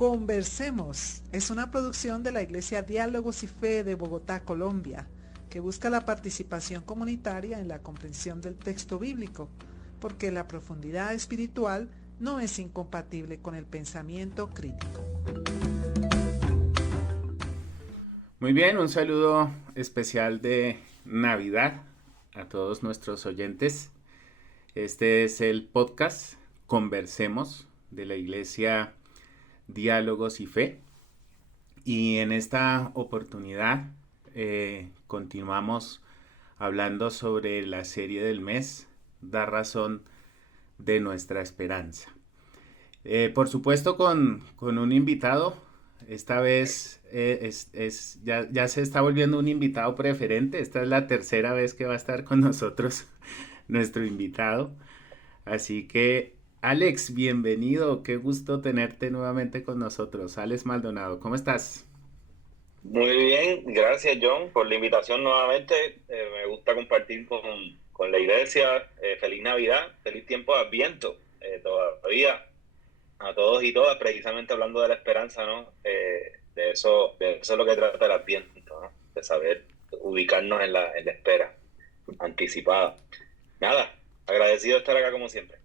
Conversemos es una producción de la Iglesia Diálogos y Fe de Bogotá, Colombia, que busca la participación comunitaria en la comprensión del texto bíblico, porque la profundidad espiritual no es incompatible con el pensamiento crítico. Muy bien, un saludo especial de Navidad a todos nuestros oyentes. Este es el podcast Conversemos de la Iglesia Diálogos y Fe. Y en esta oportunidad continuamos hablando sobre la serie del mes, Da razón de nuestra esperanza. Por supuesto con un invitado. Esta vez ya se está volviendo un invitado preferente. Esta es la tercera vez que va a estar con nosotros nuestro invitado. Así que, Alex, bienvenido. Qué gusto tenerte nuevamente con nosotros. Alex Maldonado, ¿cómo estás? Muy bien, gracias John por la invitación nuevamente. Me gusta compartir con la iglesia. Feliz Navidad, feliz tiempo de Adviento todavía a todos y todas, precisamente hablando de la esperanza, ¿no? De eso es lo que trata el Adviento, ¿no? De saber ubicarnos en la espera anticipada. Nada, agradecido de estar acá como siempre.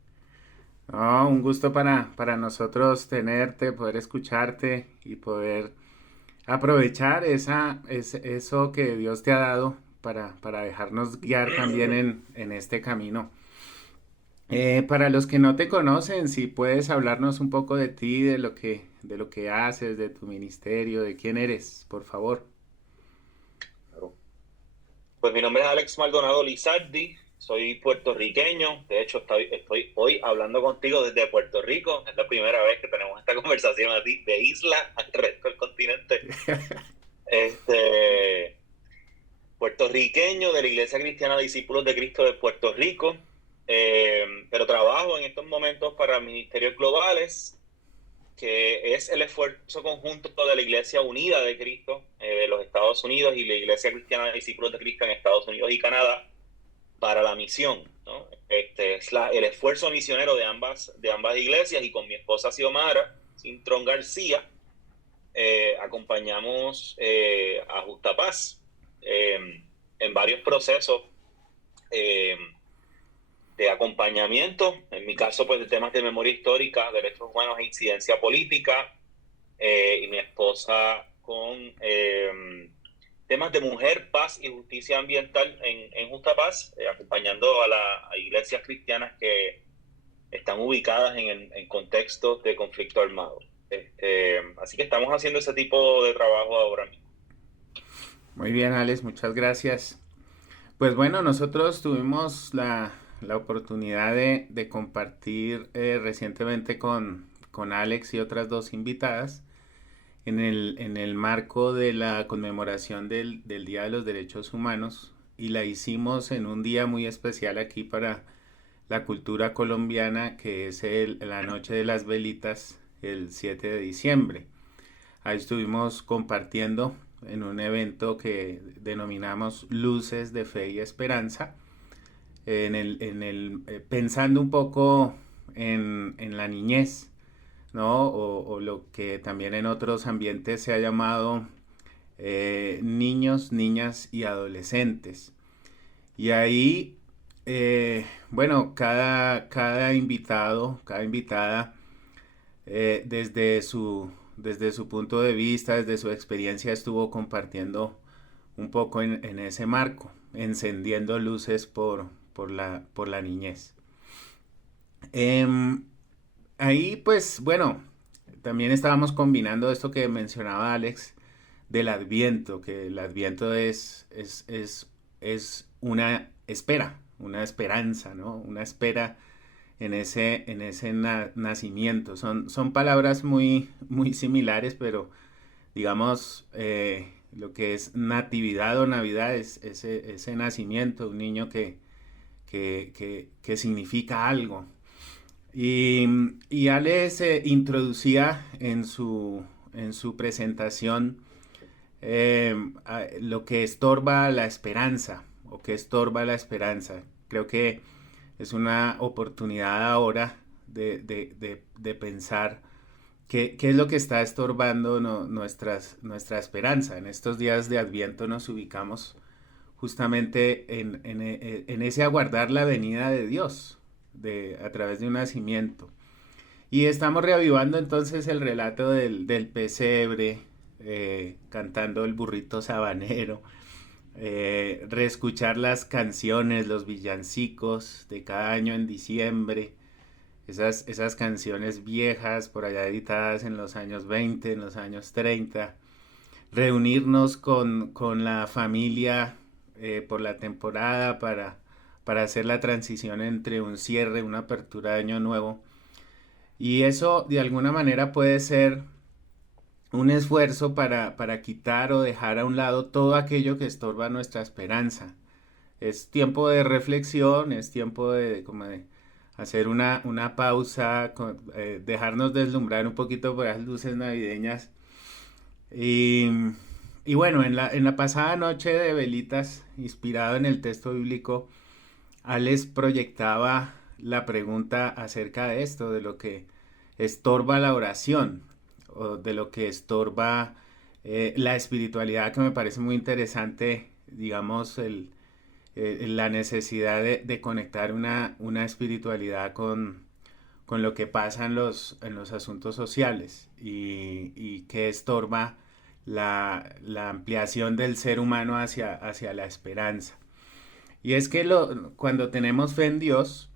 Oh, un gusto para nosotros tenerte, poder escucharte y poder aprovechar eso que Dios te ha dado para dejarnos guiar también en este camino. Para los que no te conocen, si puedes hablarnos un poco de ti, de lo que haces, de tu ministerio, de quién eres, por favor. Pues mi nombre es Alex Maldonado Lizardi, soy puertorriqueño. De hecho, estoy hoy hablando contigo desde Puerto Rico. Es la primera vez que tenemos esta conversación así, de isla al resto del continente. Este, Puertorriqueño de la Iglesia Cristiana Discípulos de Cristo de Puerto Rico, pero trabajo en estos momentos para Ministerios Globales, que es el esfuerzo conjunto de la Iglesia Unida de Cristo de los Estados Unidos y la Iglesia Cristiana de Discípulos de Cristo en Estados Unidos y Canadá para la misión, ¿no? Es el esfuerzo misionero de ambas iglesias, y con mi esposa Xiomara Cintrón García acompañamos a Justapaz en varios procesos eh, de acompañamiento, en mi caso pues de temas de memoria histórica, derechos humanos e incidencia política, y mi esposa con temas de mujer, paz y justicia ambiental en Justa Paz, acompañando a iglesias cristianas que están ubicadas en contextos de conflicto armado. Así que estamos haciendo ese tipo de trabajo ahora mismo. Muy bien, Alex, muchas gracias. Pues bueno, nosotros tuvimos la oportunidad de compartir recientemente con Alex y otras dos invitadas en el marco de la conmemoración del Día de los Derechos Humanos, y la hicimos en un día muy especial aquí para la cultura colombiana, que es la Noche de las Velitas, el 7 de diciembre. Ahí estuvimos compartiendo en un evento que denominamos Luces de Fe y Esperanza, pensando un poco en la niñez, ¿no? O lo que también en otros ambientes se ha llamado niños, niñas y adolescentes. Y ahí, bueno, cada invitado, cada invitada, desde su punto de vista, desde su experiencia, estuvo compartiendo un poco en ese marco, encendiendo luces por la niñez. Ahí, pues, bueno, también estábamos combinando esto que mencionaba Alex del Adviento, que el Adviento es una espera, una esperanza, ¿no? Una espera en ese nacimiento. Son palabras muy, muy similares, pero digamos, lo que es natividad o navidad es ese nacimiento, un niño que significa algo. Y Ale se introducía en su presentación lo que estorba la esperanza, o que estorba la esperanza. Creo que es una oportunidad ahora de pensar ¿Qué es lo que está estorbando nuestra esperanza? En estos días de Adviento nos ubicamos justamente en ese aguardar la venida de Dios a través de un nacimiento. Y estamos reavivando entonces el relato del pesebre, cantando el burrito sabanero, reescuchar las canciones, los villancicos de cada año en diciembre, esas canciones viejas por allá editadas en los años 20, en los años 30, reunirnos con la familia por la temporada para hacer la transición entre un cierre, una apertura de año nuevo. Y eso de alguna manera puede ser un esfuerzo para quitar o dejar a un lado todo aquello que estorba nuestra esperanza. Es tiempo de reflexión, es tiempo como de hacer una pausa, dejarnos deslumbrar un poquito por las luces navideñas. Y, y bueno, en la pasada noche de velitas, inspirado en el texto bíblico, Alex proyectaba la pregunta acerca de esto, de lo que estorba la oración, o de lo que estorba la espiritualidad, que me parece muy interesante, digamos, la necesidad de conectar una espiritualidad con lo que pasa en los asuntos sociales y que estorba la ampliación del ser humano hacia la esperanza. Y es que cuando tenemos fe en Dios,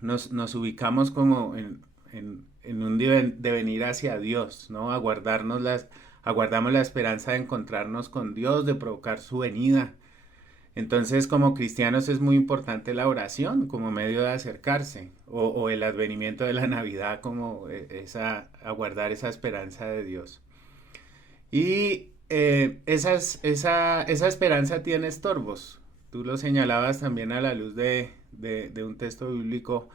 nos ubicamos como en un devenir hacia Dios, ¿no? Aguardamos la esperanza de encontrarnos con Dios, de provocar su venida. Entonces, como cristianos es muy importante la oración como medio de acercarse, o el advenimiento de la Navidad como aguardar esa esperanza de Dios. Y esa esperanza tiene estorbos. Tú lo señalabas también a la luz de un texto bíblico,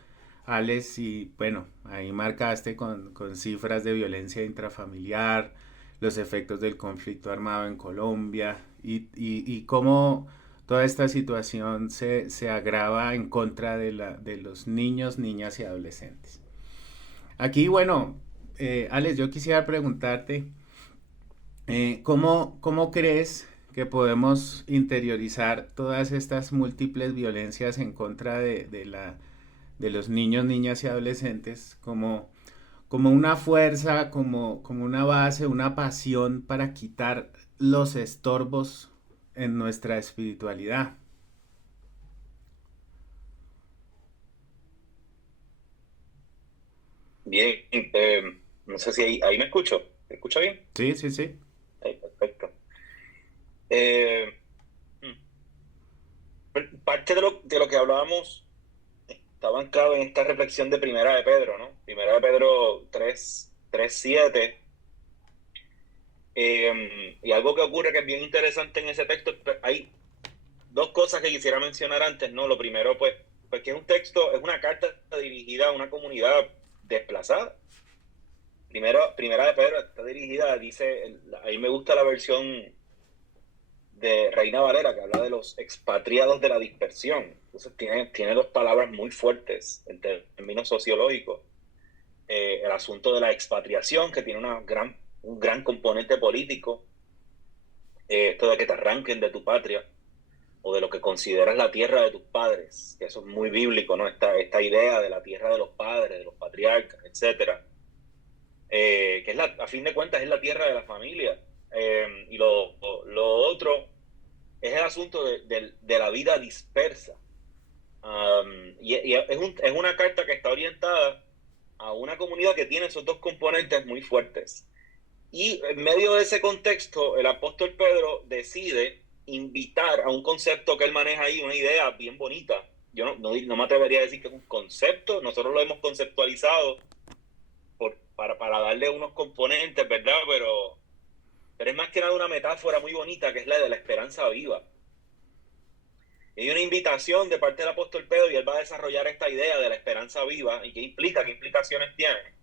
Alex, y bueno, ahí marcaste con cifras de violencia intrafamiliar, los efectos del conflicto armado en Colombia y cómo toda esta situación se agrava en contra de los niños, niñas y adolescentes. Aquí, bueno, Alex, yo quisiera preguntarte, ¿cómo crees que podemos interiorizar todas estas múltiples violencias en contra de los niños, niñas y adolescentes como una fuerza, como una base, una pasión para quitar los estorbos en nuestra espiritualidad? Bien, no sé si ahí me escucho. ¿Me escucha bien? Sí, sí, sí. Ahí, perfecto. Eh, Parte de lo que hablábamos está bancado en esta reflexión de Primera de Pedro, ¿no? Primera de Pedro 3:7. Y algo que ocurre que es bien interesante en ese texto, hay dos cosas que quisiera mencionar antes, ¿no? Lo primero, pues que es un texto, es una carta dirigida a una comunidad desplazada. Primera de Pedro está dirigida, dice, ahí me gusta la versión de Reina Valera, que habla de los expatriados de la dispersión. Entonces tiene dos palabras muy fuertes en términos sociológicos. El asunto de la expatriación, que tiene un gran componente político, esto de que te arranquen de tu patria o de lo que consideras la tierra de tus padres, que eso es muy bíblico, ¿no? Esta idea de la tierra de los padres, de los patriarcas, etcétera, que es a fin de cuentas es la tierra de la familia. Y lo otro es el asunto de la vida dispersa. Y es una carta que está orientada a una comunidad que tiene esos dos componentes muy fuertes. Y en medio de ese contexto, el apóstol Pedro decide invitar a un concepto que él maneja ahí, una idea bien bonita. Yo no me atrevería a decir que es un concepto, nosotros lo hemos conceptualizado para darle unos componentes, ¿verdad? Pero es más que nada una metáfora muy bonita, que es la de la esperanza viva. Y hay una invitación de parte del apóstol Pedro y él va a desarrollar esta idea de la esperanza viva y qué implicaciones tiene.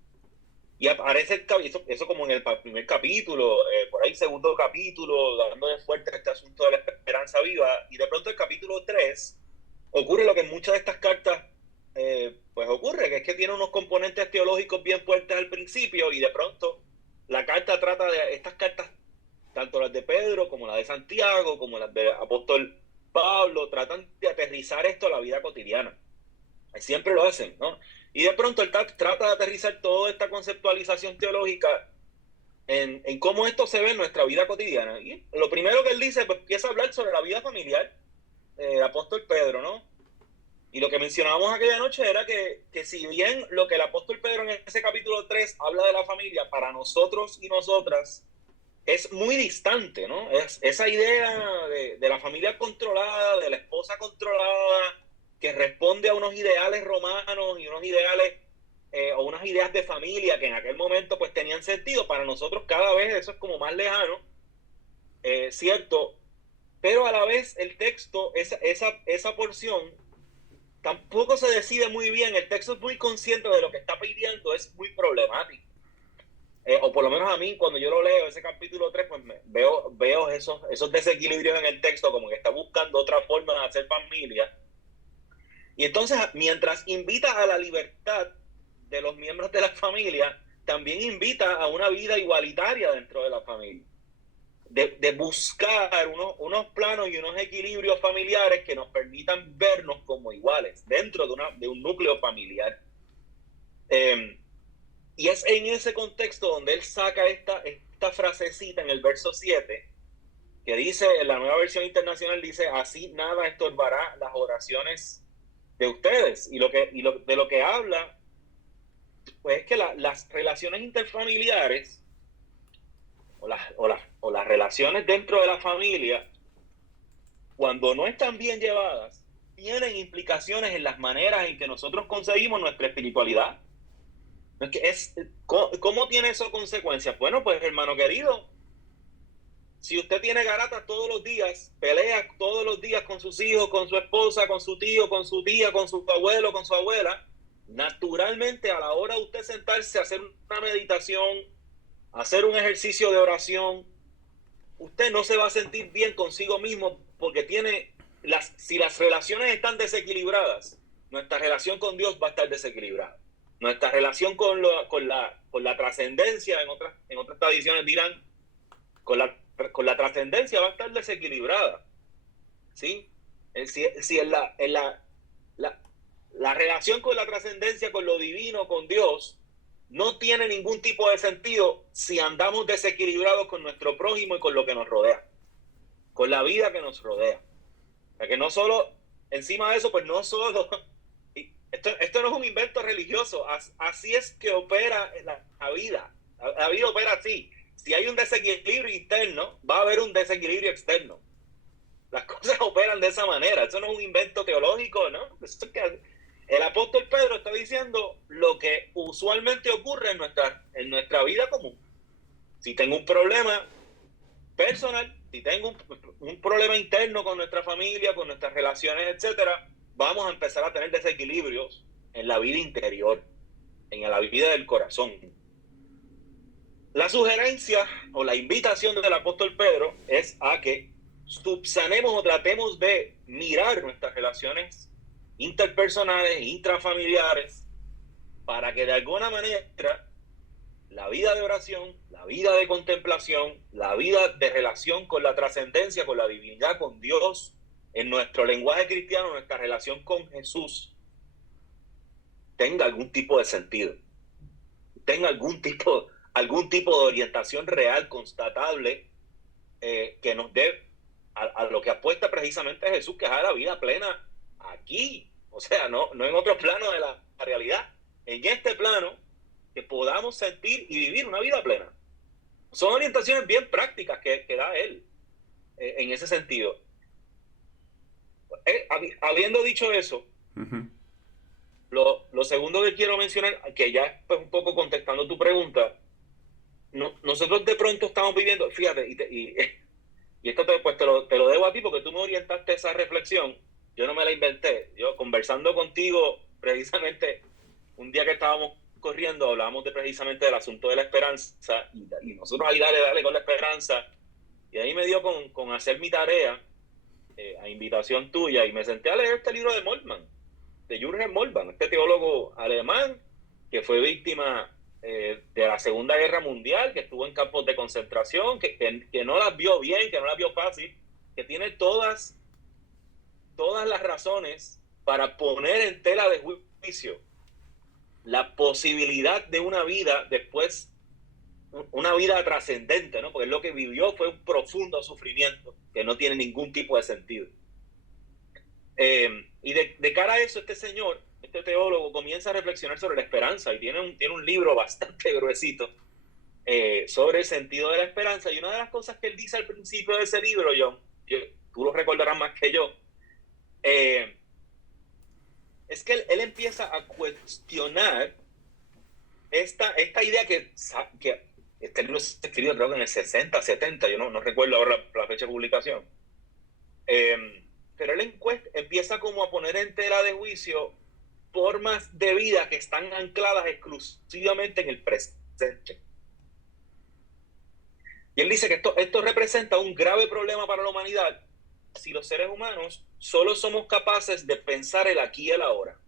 Y aparece eso como en el primer capítulo, por ahí segundo capítulo, dándole fuerte a este asunto de la esperanza viva. Y de pronto el capítulo 3 ocurre lo que en muchas de estas cartas pues ocurre. ocurre, que es que tiene unos componentes teológicos bien fuertes al principio y de pronto la carta trata de estas cartas, tanto las de Pedro como las de Santiago, como las del apóstol Pablo, tratan de aterrizar esto a la vida cotidiana. Siempre lo hacen, ¿no? Y de pronto él trata de aterrizar toda esta conceptualización teológica en cómo esto se ve en nuestra vida cotidiana. Y lo primero que él dice, pues empieza a hablar sobre la vida familiar, el apóstol Pedro, ¿no? Y lo que mencionábamos aquella noche era que si bien lo que el apóstol Pedro en ese capítulo 3 habla de la familia, para nosotros y nosotras es muy distante, ¿no? Es esa idea de la familia controlada, de la esposa controlada, que responde a unos ideales romanos y unos ideales o unas ideas de familia que en aquel momento pues tenían sentido. Para nosotros cada vez eso es como más lejano, cierto, pero a la vez el texto, esa porción tampoco se decide muy bien. El texto es muy consciente de lo que está pidiendo, es muy problemático. O por lo menos a mí, cuando yo lo leo, ese capítulo 3, pues veo esos desequilibrios en el texto, como que está buscando otra forma de hacer familia. Y entonces, mientras invita a la libertad de los miembros de la familia, también invita a una vida igualitaria dentro de la familia. De buscar unos planos y unos equilibrios familiares que nos permitan vernos como iguales dentro de un núcleo familiar. Y es en ese contexto donde él saca esta frasecita en el verso 7, que dice, en la Nueva Versión Internacional dice, así nada estorbará las oraciones de ustedes. Y de lo que habla, pues es que las relaciones interfamiliares o las relaciones dentro de la familia, cuando no están bien llevadas, tienen implicaciones en las maneras en que nosotros concebimos nuestra espiritualidad. ¿Cómo tiene eso consecuencias? Bueno, pues hermano querido, si usted tiene garata todos los días, pelea todos los días con sus hijos, con su esposa, con su tío, con su tía, con su abuelo, con su abuela, naturalmente a la hora de usted sentarse a hacer una meditación, hacer un ejercicio de oración, usted no se va a sentir bien consigo mismo porque si las relaciones están desequilibradas, nuestra relación con Dios va a estar desequilibrada. Nuestra relación con la trascendencia, en otras tradiciones dirán, con la trascendencia va a estar desequilibrada. ¿Sí? Si la relación con la trascendencia, con lo divino, con Dios, no tiene ningún tipo de sentido si andamos desequilibrados con nuestro prójimo y con lo que nos rodea, con la vida que nos rodea. O sea, que no solo, encima de eso, pues no solo... Esto no es un invento religioso, así es que opera la vida. La vida opera así. Si hay un desequilibrio interno, va a haber un desequilibrio externo. Las cosas operan de esa manera. Eso no es un invento teológico, ¿no? El apóstol Pedro está diciendo lo que usualmente ocurre en nuestra vida común. Si tengo un problema personal, si tengo un problema interno con nuestra familia, con nuestras relaciones, etcétera, vamos a empezar a tener desequilibrios en la vida interior, en la vida del corazón. La sugerencia o la invitación del apóstol Pedro es a que subsanemos o tratemos de mirar nuestras relaciones interpersonales, intrafamiliares, para que de alguna manera la vida de oración, la vida de contemplación, la vida de relación con la trascendencia, con la divinidad, con Dios, en nuestro lenguaje cristiano, nuestra relación con Jesús, tenga algún tipo de sentido, tenga algún tipo de orientación real, constatable, que nos dé a lo que apuesta precisamente Jesús, que es a la vida plena aquí, o sea, no en otro plano de la realidad, en este plano, que podamos sentir y vivir una vida plena. Son orientaciones bien prácticas que da él en ese sentido. Habiendo dicho eso, lo segundo que quiero mencionar, que ya pues un poco contestando tu pregunta, nosotros de pronto estamos viviendo, fíjate, y esto pues te lo debo a ti porque tú me orientaste esa reflexión, yo no me la inventé. Yo conversando contigo precisamente un día que estábamos corriendo, hablábamos precisamente del asunto de la esperanza y nosotros ahí dale con la esperanza, y ahí me dio con hacer mi tarea a invitación tuya y me senté a leer este libro de Moltmann. de Jürgen Moltmann, este teólogo alemán que fue víctima de la Segunda Guerra Mundial, que estuvo en campos de concentración, que no las vio bien, que no las vio fácil, que tiene todas las razones para poner en tela de juicio la posibilidad de una vida después, una vida trascendente, ¿no? Porque lo que vivió fue un profundo sufrimiento que no tiene ningún tipo de sentido. Y de cara a eso, este señor, este teólogo, comienza a reflexionar sobre la esperanza y tiene un libro bastante gruesito sobre el sentido de la esperanza. Y una de las cosas que él dice al principio de ese libro, John, tú lo recordarás más que yo, es que él empieza a cuestionar esta idea que este libro se escribió creo que en el 60, 70, yo no recuerdo ahora la fecha de publicación. Pero él empieza como a poner en tela de juicio formas de vida que están ancladas exclusivamente en el presente. Y él dice que esto representa un grave problema para la humanidad si los seres humanos solo somos capaces de pensar el aquí y el ahora.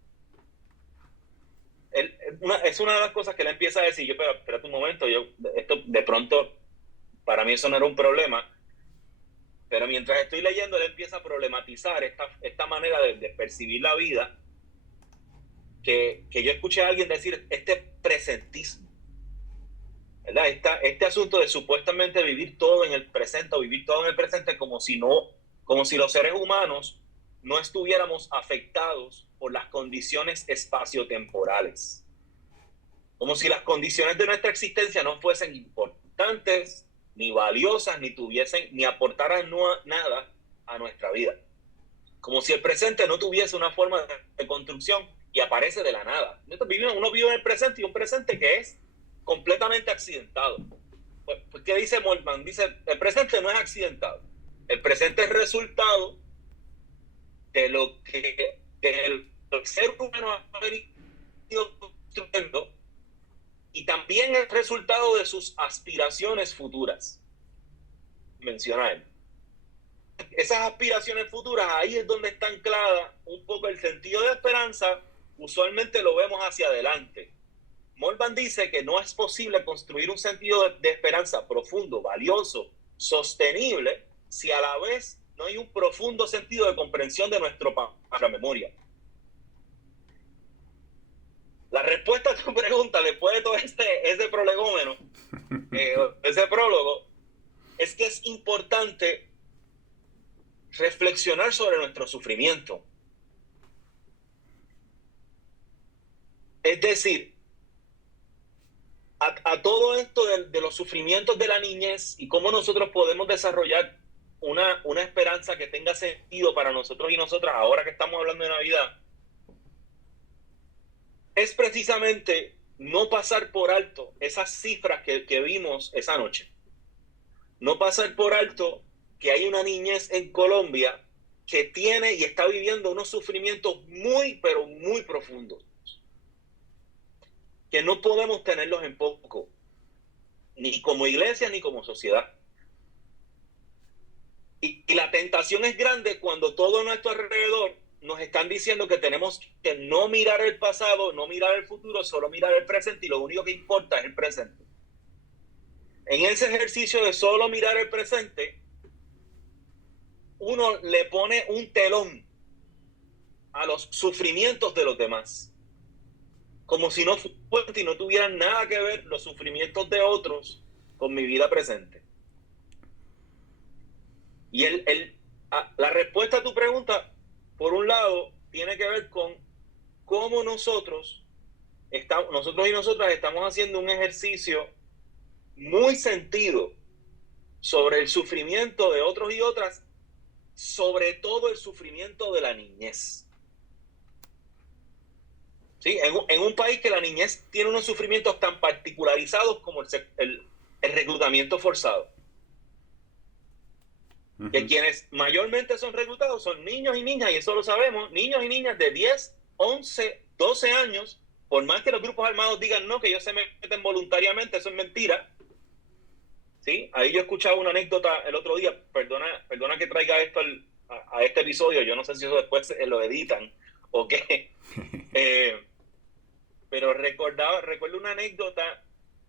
Es una de las cosas que él empieza a decir. Yo, pero espérate un momento, esto de pronto, para mí eso no era un problema. Pero mientras estoy leyendo, él empieza a problematizar esta manera de percibir la vida, que yo escuché a alguien decir, este presentismo, ¿verdad? Este asunto de supuestamente vivir todo en el presente, o vivir todo en el presente como si los seres humanos no estuviéramos afectados por las condiciones espaciotemporales. Como si las condiciones de nuestra existencia no fuesen importantes, ni valiosas, ni aportaran nada a nuestra vida. Como si el presente no tuviese una forma de construcción y aparece de la nada. Uno vive en el presente, y un presente que es completamente accidentado. Pues ¿qué dice Moltmann? Dice, el presente no es accidentado. El presente es resultado de lo que el ser humano ha venido construyendo, y también el resultado de sus aspiraciones futuras. Menciona él. Esas aspiraciones futuras, ahí es donde está anclada un poco el sentido de esperanza. Usualmente lo vemos hacia adelante. Moltmann dice que no es posible construir un sentido de esperanza profundo, valioso, sostenible, si a la vez no hay un profundo sentido de comprensión de nuestra memoria. La respuesta a tu pregunta, después de todo ese prolegómeno, ese prólogo, es que es importante reflexionar sobre nuestro sufrimiento. Es decir, a todo esto de los sufrimientos de la niñez y cómo nosotros podemos desarrollar una esperanza que tenga sentido para nosotros y nosotras ahora que estamos hablando de Navidad, es precisamente no pasar por alto esas cifras que vimos esa noche. No pasar por alto que hay una niñez en Colombia que tiene y está viviendo unos sufrimientos muy, pero muy profundos, que no podemos tenerlos en poco, ni como iglesia ni como sociedad. Y la tentación es grande cuando todo a nuestro alrededor nos están diciendo que tenemos que no mirar el pasado, no mirar el futuro, solo mirar el presente, y lo único que importa es el presente. En ese ejercicio de solo mirar el presente, uno le pone un telón a los sufrimientos de los demás, como si no tuvieran nada que ver los sufrimientos de otros con mi vida presente. Y la respuesta a tu pregunta, por un lado, tiene que ver con cómo nosotros y nosotras estamos haciendo un ejercicio muy sentido sobre el sufrimiento de otros y otras, sobre todo el sufrimiento de la niñez. ¿Sí? En un país que la niñez tiene unos sufrimientos tan particularizados como el reclutamiento forzado. Que quienes mayormente son reclutados son niños y niñas, y eso lo sabemos, niños y niñas de 10, 11, 12 años, por más que los grupos armados digan no, que ellos se meten voluntariamente, eso es mentira. ¿Sí? Ahí yo escuchaba una anécdota el otro día, perdona que traiga esto a este episodio, yo no sé si eso después lo editan ¿O qué? Pero recuerdo una anécdota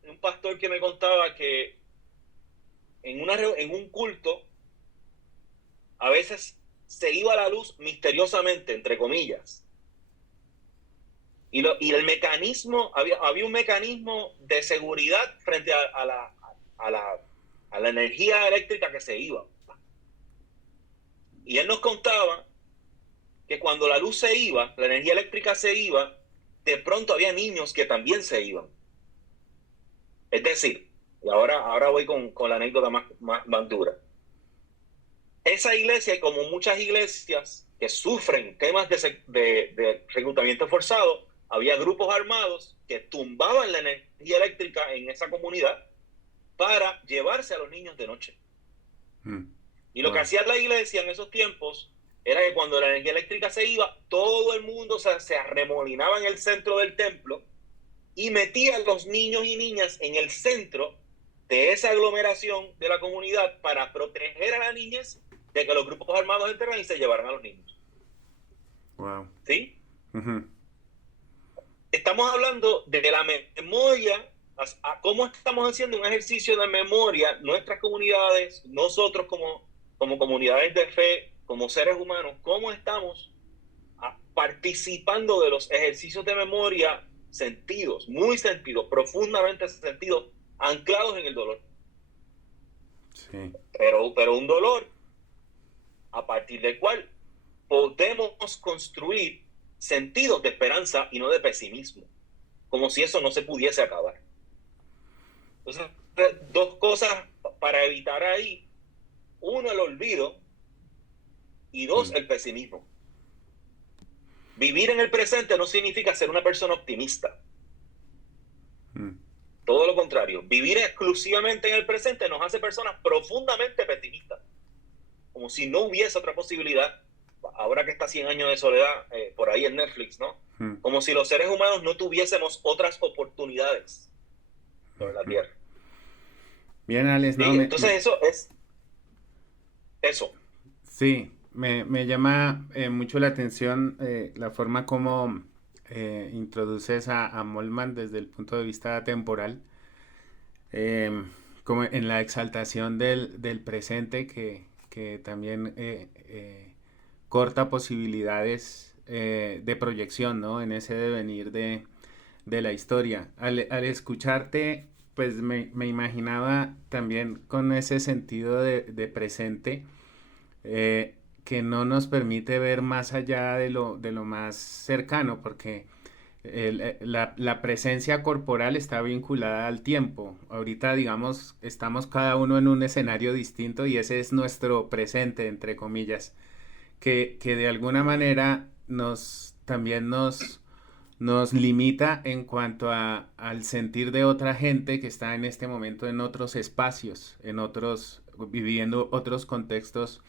de un pastor que me contaba que en un culto a veces se iba la luz misteriosamente, entre comillas. Y el mecanismo, había un mecanismo de seguridad frente a la energía eléctrica que se iba. Y él nos contaba que cuando la luz se iba, la energía eléctrica se iba, de pronto había niños que también se iban. Es decir, y ahora voy con la anécdota más dura. Esa iglesia, como muchas iglesias que sufren temas de reclutamiento forzado, había grupos armados que tumbaban la energía eléctrica en esa comunidad para llevarse a los niños de noche. Y lo que hacía la iglesia en esos tiempos era que cuando la energía eléctrica se iba, todo el mundo se arremolinaba en el centro del templo y metía a los niños y niñas en el centro de esa aglomeración de la comunidad para proteger a las niñas de que los grupos armados entraran y se llevaran a los niños. Wow. ¿Sí? Uh-huh. Estamos hablando de la memoria, a cómo estamos haciendo un ejercicio de memoria, nuestras comunidades, nosotros como comunidades de fe, como seres humanos, cómo estamos participando de los ejercicios de memoria sentidos, muy sentidos, profundamente sentidos, anclados en el dolor. Sí. Pero un dolor a partir del cual podemos construir sentidos de esperanza y no de pesimismo, como si eso no se pudiese acabar. Entonces, dos cosas para evitar ahí: uno, el olvido, y dos, el pesimismo. Vivir en el presente no significa ser una persona optimista. Todo lo contrario, vivir exclusivamente en el presente nos hace personas profundamente pesimistas, como si no hubiese otra posibilidad. Ahora que está 100 años de soledad, por ahí en Netflix, ¿no? Como si los seres humanos no tuviésemos otras oportunidades sobre la Tierra. Bien, Alex, ¿Sí? Entonces eso es eso. Sí, me llama mucho la atención la forma como introduces a Moltmann desde el punto de vista temporal, como en la exaltación del presente que también corta posibilidades de proyección, ¿no? En ese devenir de la historia. Al escucharte, pues me imaginaba también con ese sentido de presente, que no nos permite ver más allá de lo más cercano, porque la presencia corporal está vinculada al tiempo. Ahorita, digamos, estamos cada uno en un escenario distinto y ese es nuestro presente, entre comillas, que de alguna manera también nos limita en cuanto al sentir de otra gente que está en este momento en otros espacios, viviendo otros contextos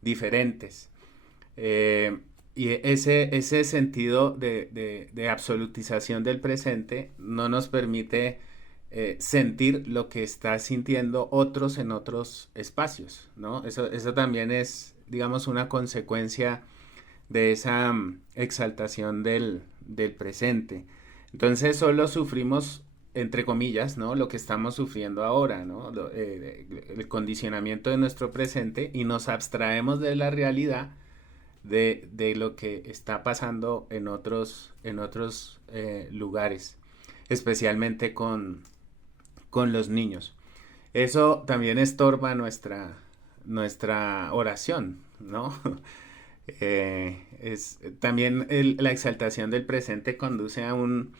diferentes. Y ese sentido de absolutización del presente no nos permite sentir lo que está sintiendo otros en otros espacios, ¿no? Eso también es, digamos, una consecuencia de esa exaltación del presente. Entonces solo sufrimos, entre comillas, ¿no?, lo que estamos sufriendo ahora, ¿no? El condicionamiento de nuestro presente, y nos abstraemos de la realidad de lo que está pasando en otros lugares, especialmente con los niños. Eso también estorba nuestra oración, ¿no? También la exaltación del presente conduce a un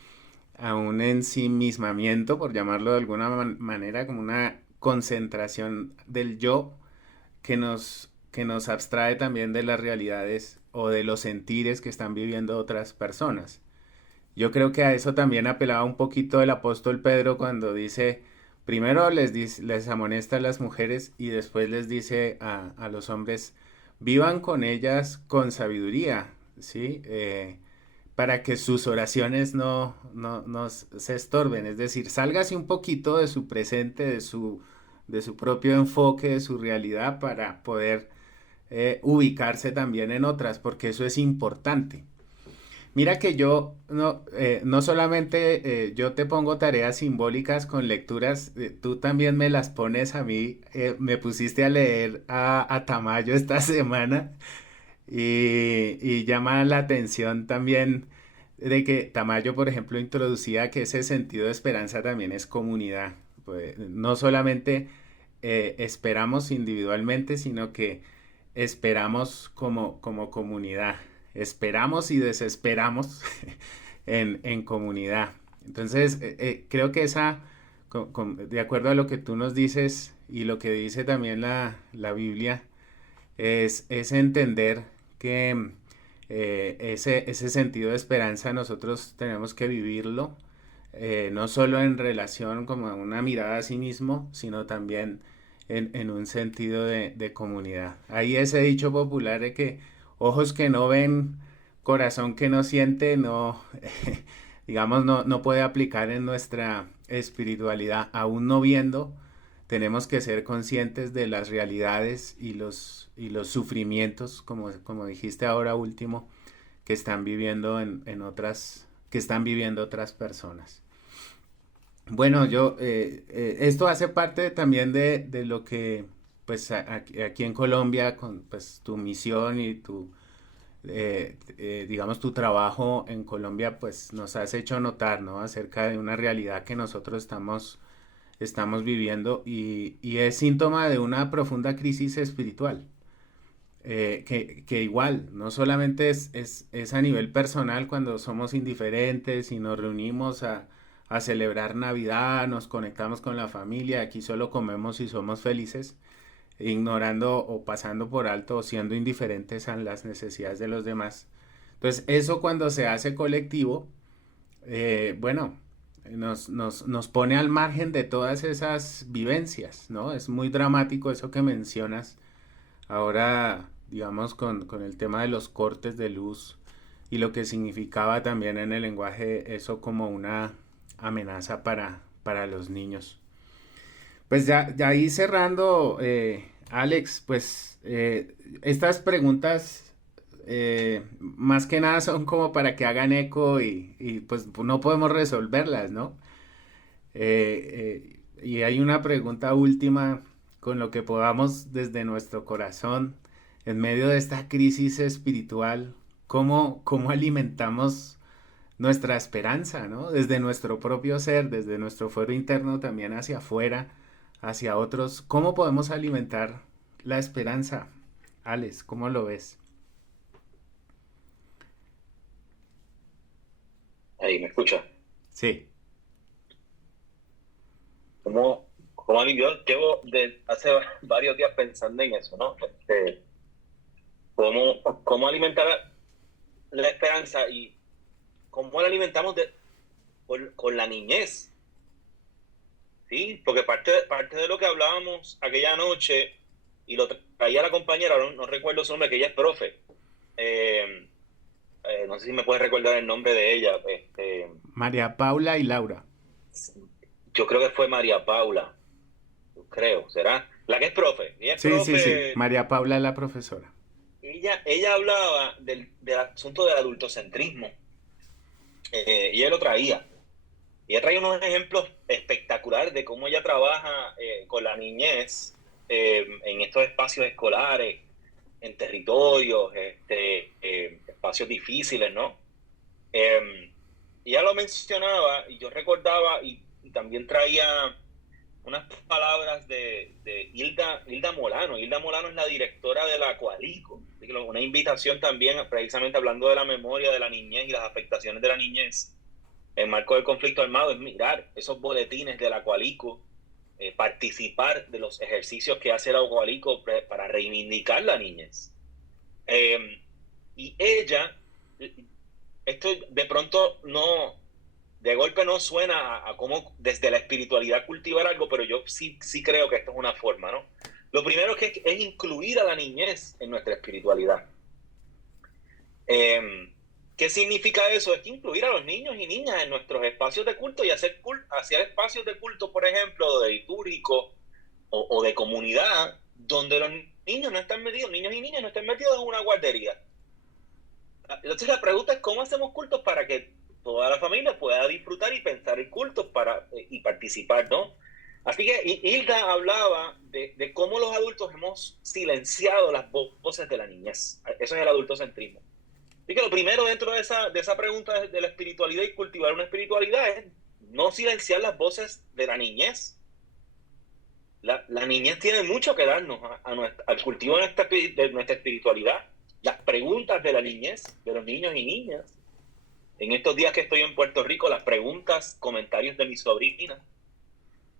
ensimismamiento, por llamarlo de alguna manera, como una concentración del yo que nos abstrae también de las realidades o de los sentires que están viviendo otras personas. Yo creo que a eso también apelaba un poquito el apóstol Pedro cuando dice, primero les amonesta a las mujeres y después les dice a los hombres, vivan con ellas con sabiduría, ¿sí? Para que sus oraciones no se estorben, es decir, sálgase un poquito de su presente, de su propio enfoque, de su realidad, para poder ubicarse también en otras, porque eso es importante. Mira que yo no solamente yo te pongo tareas simbólicas con lecturas, tú también me las pones a mí. Me pusiste a leer a Tamayo esta semana y llama la atención también de que Tamayo, por ejemplo, introducía que ese sentido de esperanza también es comunidad. Pues, no solamente esperamos individualmente, sino que esperamos como comunidad. Esperamos y desesperamos en comunidad. Entonces, creo que de acuerdo a lo que tú nos dices y lo que dice también la Biblia, es entender que ese sentido de esperanza nosotros tenemos que vivirlo, no solo en relación como a una mirada a sí mismo, sino también en un sentido de comunidad. Hay ese dicho popular de que ojos que no ven, corazón que no siente, no, digamos, no puede aplicar en nuestra espiritualidad. Aún no viendo, tenemos que ser conscientes de las realidades y los sufrimientos, como dijiste ahora último, que están viviendo que están viviendo otras personas. Bueno, esto hace parte también de lo que, pues, aquí en Colombia, con pues, tu misión y digamos, tu trabajo en Colombia, pues, nos has hecho notar, ¿no? Acerca de una realidad que nosotros estamos viviendo y es síntoma de una profunda crisis espiritual. Que igual, no solamente es a nivel personal cuando somos indiferentes y nos reunimos a celebrar Navidad, nos conectamos con la familia, aquí solo comemos y somos felices, ignorando o pasando por alto o siendo indiferentes a las necesidades de los demás. Entonces, eso cuando se hace colectivo, bueno, nos pone al margen de todas esas vivencias, ¿no? Es muy dramático eso que mencionas ahora, digamos, con el tema de los cortes de luz y lo que significaba también en el lenguaje eso como una amenaza para los niños. Pues ya ahí cerrando, Alex, pues estas preguntas más que nada son como para que hagan eco y pues no podemos resolverlas, ¿no? Y hay una pregunta última con lo que podamos desde nuestro corazón, en medio de esta crisis espiritual, cómo alimentamos nuestra esperanza, ¿no? Desde nuestro propio ser, desde nuestro fuero interno también hacia afuera, hacia otros. ¿Cómo podemos alimentar la esperanza? Alex, ¿cómo lo ves? Ahí, ¿me escucha? Sí. Como yo llevo hace varios días pensando en eso, ¿no? Cómo alimentar la esperanza y cómo la alimentamos con la niñez, ¿sí? Porque parte de lo que hablábamos aquella noche, y lo traía la compañera, no recuerdo su nombre, que ella es profe. No sé si me puedes recordar el nombre de ella. María Paula y Laura. Yo creo que fue María Paula. Creo, ¿será? La que es profe. Ella es Sí. profe. María Paula es la profesora. Ella hablaba del asunto del adultocentrismo. Y ella lo traía. Y ella trae unos ejemplos espectaculares de cómo ella trabaja con la niñez en estos espacios escolares, en territorios, espacios difíciles, ¿no? Y ella lo mencionaba y yo recordaba y también traía unas palabras de Hilda Molano. Hilda Molano es la directora de la Coalico. Una invitación también, precisamente hablando de la memoria de la niñez y las afectaciones de la niñez en marco del conflicto armado, es mirar esos boletines de la Coalico, participar de los ejercicios que hace la Coalico para reivindicar la niñez. Y ella, esto de pronto de golpe no suena a cómo desde la espiritualidad cultivar algo, pero yo sí creo que esto es una forma, ¿no? Lo primero que es incluir a la niñez en nuestra espiritualidad. ¿Qué significa eso? Es que incluir a los niños y niñas en nuestros espacios de culto y hacer espacios de culto, por ejemplo, de litúrgico o de comunidad, donde los niños no están metidos, niños y niñas no están metidos en una guardería. Entonces la pregunta es cómo hacemos cultos para que toda la familia pueda disfrutar y pensar en cultos y participar, ¿no? Así que Hilda hablaba de cómo los adultos hemos silenciado las voces de la niñez. Eso es el adultocentrismo. Así que lo primero dentro de esa pregunta de la espiritualidad y cultivar una espiritualidad es no silenciar las voces de la niñez. La niñez tiene mucho que darnos al cultivo de nuestra espiritualidad. Las preguntas de la niñez, de los niños y niñas. En estos días que estoy en Puerto Rico, las preguntas, comentarios de mi sobrina,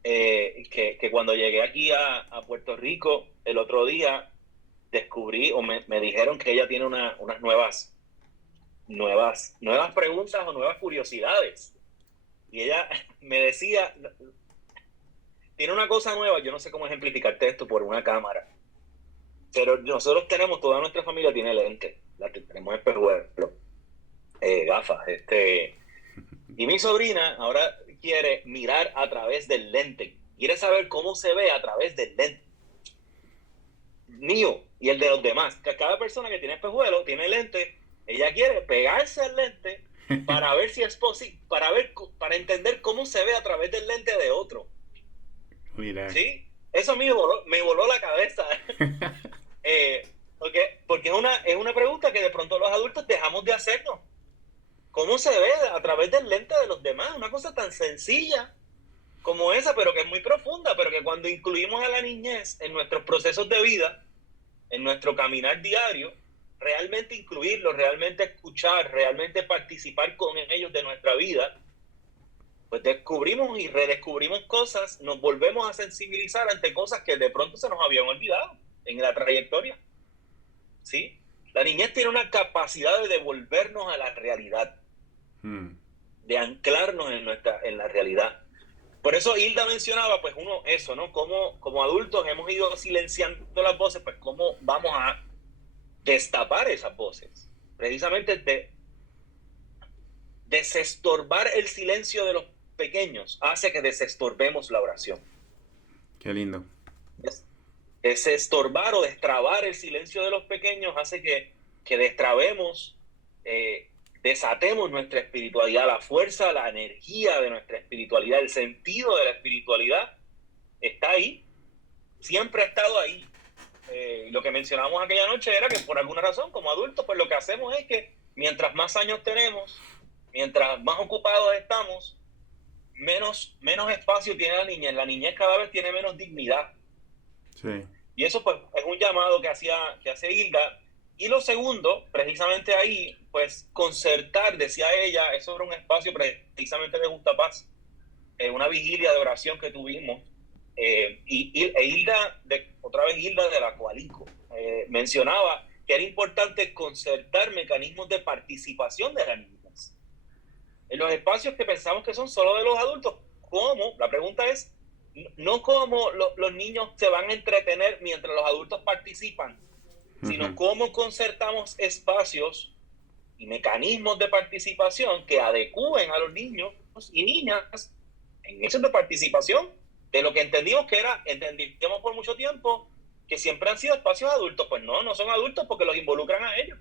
que cuando llegué aquí a Puerto Rico el otro día, descubrí o me dijeron que ella tiene unas nuevas preguntas o nuevas curiosidades. Y ella me decía, tiene una cosa nueva, yo no sé cómo ejemplificarte esto por una cámara, pero nosotros tenemos, toda nuestra familia tiene lentes, tenemos espejuelos, gafas, y mi sobrina ahora quiere mirar a través del lente, quiere saber cómo se ve a través del lente mío y el de los demás. Cada persona que tiene espejuelo tiene lente, ella quiere pegarse al lente para ver si es posible, para entender cómo se ve a través del lente de otro. Mira. ¿Sí? Eso a mí me voló la cabeza. Porque es una pregunta que de pronto los adultos dejamos de hacernos. ¿Cómo se ve a través del lente de los demás? Una cosa tan sencilla como esa, pero que es muy profunda, pero que cuando incluimos a la niñez en nuestros procesos de vida, en nuestro caminar diario, realmente incluirlos, realmente escuchar, realmente participar con ellos de nuestra vida, pues descubrimos y redescubrimos cosas, nos volvemos a sensibilizar ante cosas que de pronto se nos habían olvidado en la trayectoria. ¿Sí? La niñez tiene una capacidad de devolvernos a la realidad, de anclarnos en la realidad. Por eso Hilda mencionaba, pues eso, ¿no? Como adultos hemos ido silenciando las voces, pues cómo vamos a destapar esas voces. Precisamente desestorbar el silencio de los pequeños hace que desestorbemos la oración. Qué lindo. Desestorbar o destrabar el silencio de los pequeños hace que destrabemos, desatemos nuestra espiritualidad, la fuerza, la energía de nuestra espiritualidad, el sentido de la espiritualidad está ahí, siempre ha estado ahí. Lo que mencionamos aquella noche era que por alguna razón como adultos pues lo que hacemos es que mientras más años tenemos, mientras más ocupados estamos, menos espacio tiene la niñez. La niñez cada vez tiene menos dignidad. Sí. Y eso pues es un llamado que hace Hilda. Y lo segundo, precisamente ahí, pues concertar, decía ella, es sobre un espacio precisamente de Justa Paz, una vigilia de oración que tuvimos. Hilda, otra vez Hilda de la Coalico, mencionaba que era importante concertar mecanismos de participación de las niñas en los espacios que pensamos que son solo de los adultos. ¿Cómo? La pregunta es, no cómo los niños se van a entretener mientras los adultos participan, sino cómo concertamos espacios y mecanismos de participación que adecúen a los niños y niñas en hechos de participación de lo que entendimos por mucho tiempo que siempre han sido espacios adultos. Pues no son adultos porque los involucran a ellos.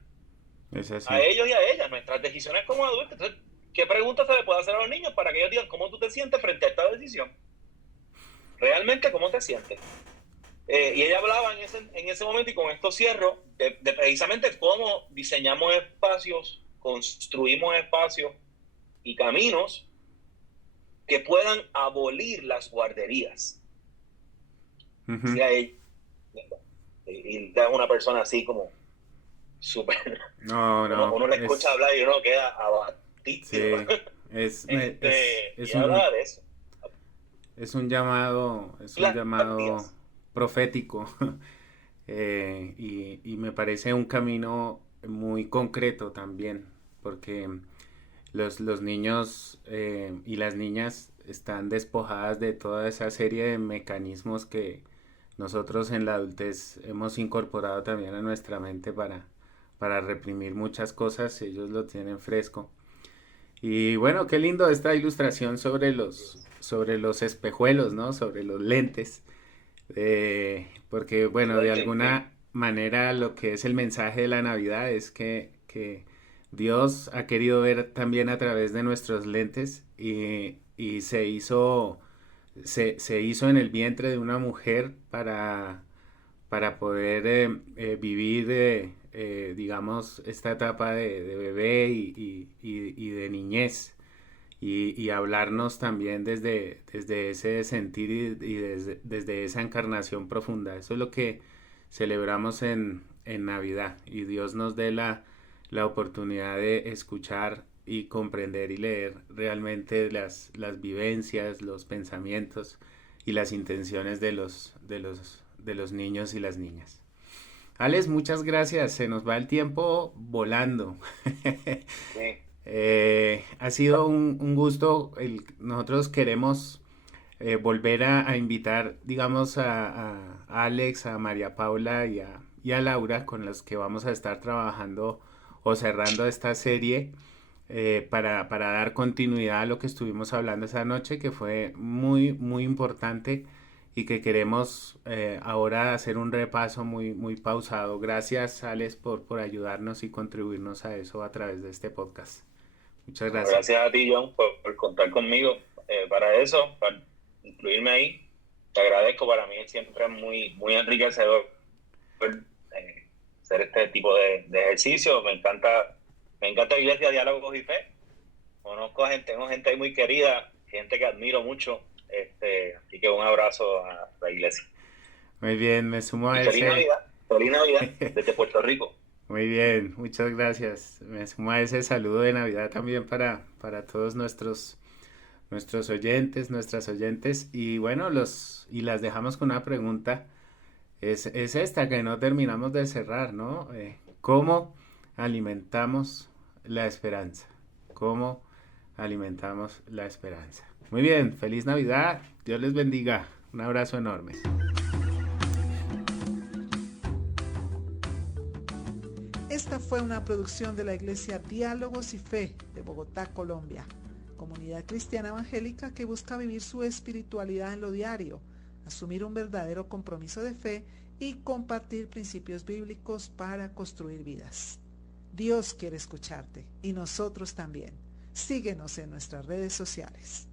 Es así. A ellos y a ellas, nuestras decisiones como adultos. Entonces, ¿qué preguntas se le puede hacer a los niños para que ellos digan cómo tú te sientes frente a esta decisión? Realmente, ¿cómo te sientes? Y ella hablaba en ese momento, y con esto cierro, de precisamente cómo diseñamos espacios, construimos espacios y caminos que puedan abolir las guarderías. Uh-huh. Y es una persona así como súper... No. Uno le escucha hablar y uno queda abatido. Sí, y habla de eso. Es un llamado profético y me parece un camino muy concreto también, porque los niños y las niñas están despojadas de toda esa serie de mecanismos que nosotros en la adultez hemos incorporado también a nuestra mente para reprimir muchas cosas. Ellos lo tienen fresco. Y bueno, qué lindo esta ilustración sobre los espejuelos, ¿no? Sobre los lentes. Porque bueno, de alguna manera lo que es el mensaje de la Navidad es que Dios ha querido ver también a través de nuestros lentes y se hizo en el vientre de una mujer para poder vivir, digamos, esta etapa de bebé y de niñez y hablarnos también desde ese sentir y desde esa encarnación profunda. Eso es lo que celebramos en Navidad y Dios nos dé la oportunidad de escuchar y comprender y leer realmente las vivencias, los pensamientos y las intenciones de los niños y las niñas. Alex, muchas gracias. Se nos va el tiempo volando. Sí. Ha sido un gusto. Nosotros queremos volver a invitar, digamos, a Alex, a María Paula y a Laura, con los que vamos a estar trabajando o cerrando esta serie para dar continuidad a lo que estuvimos hablando esa noche, que fue muy, muy importante y que queremos ahora hacer un repaso muy, muy pausado. Gracias, Alex, por ayudarnos y contribuirnos a eso a través de este podcast. Muchas gracias. Gracias a ti, John, por contar conmigo para eso, para incluirme ahí. Te agradezco, para mí es siempre muy, muy enriquecedor hacer este tipo de ejercicio. Me encanta Iglesia Diálogos y Fe. Tengo gente ahí muy querida, gente que admiro mucho. Así que un abrazo a la iglesia. Muy bien, me sumo a Feliz Navidad desde Puerto Rico. Muy bien, muchas gracias. Me sumo a ese saludo de Navidad también para todos nuestros oyentes, nuestras oyentes. Y bueno, las dejamos con una pregunta. Es esta que no terminamos de cerrar, ¿no? ¿Cómo alimentamos la esperanza? ¿Cómo alimentamos la esperanza? Muy bien, feliz Navidad. Dios les bendiga. Un abrazo enorme. Esta fue una producción de la Iglesia Diálogos y Fe de Bogotá, Colombia, comunidad cristiana evangélica que busca vivir su espiritualidad en lo diario, asumir un verdadero compromiso de fe y compartir principios bíblicos para construir vidas. Dios quiere escucharte y nosotros también. Síguenos en nuestras redes sociales.